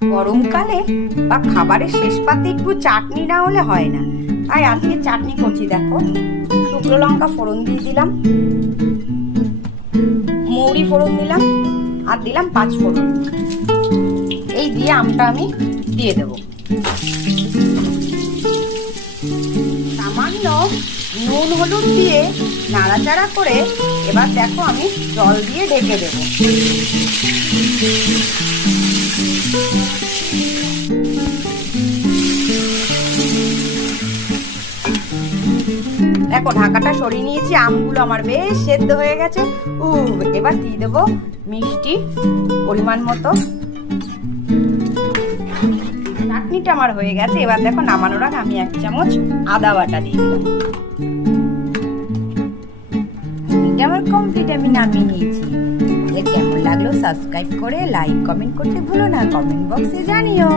গরমকালে বা খাবারের শেষ পাতে একটু চাটনি না হলে হয় না, তাই আজকে চাটনি করছি। দেখো, শুকনো লঙ্কা ফোড়ন দিয়ে দিলাম, মৌরি ফোড়ন দিলাম, আর দিলাম 5 ফোড়ন। এই দিয়ে আমটা আমি দিয়ে দেব। সামান্য নুন হলুদ দিয়ে নাড়াচাড়া করে এবার দেখো আমি জল দিয়ে ঢেকে দেব। দেখো ঢাকাটা সরিয়ে নিয়েছি, আমগুলো আমার বেশ সেদ্ধ হয়ে গেছে। এবার দিয়ে দেবো মিষ্টি পরিমাণ মতো। চাটনিটা আমার হয়ে গেছে। এবার দেখো নামানোর আগে আমি 1 চামচ আদা বাটা দিয়ে দিলাম। এটা আমার কমপ্লিট, আমি নামিয়ে নিয়েছি। কেমন লাগলো সাবস্ক্রাইব করে লাইক কমেন্ট করতে ভুলো না, কমেন্ট বক্সে জানিও।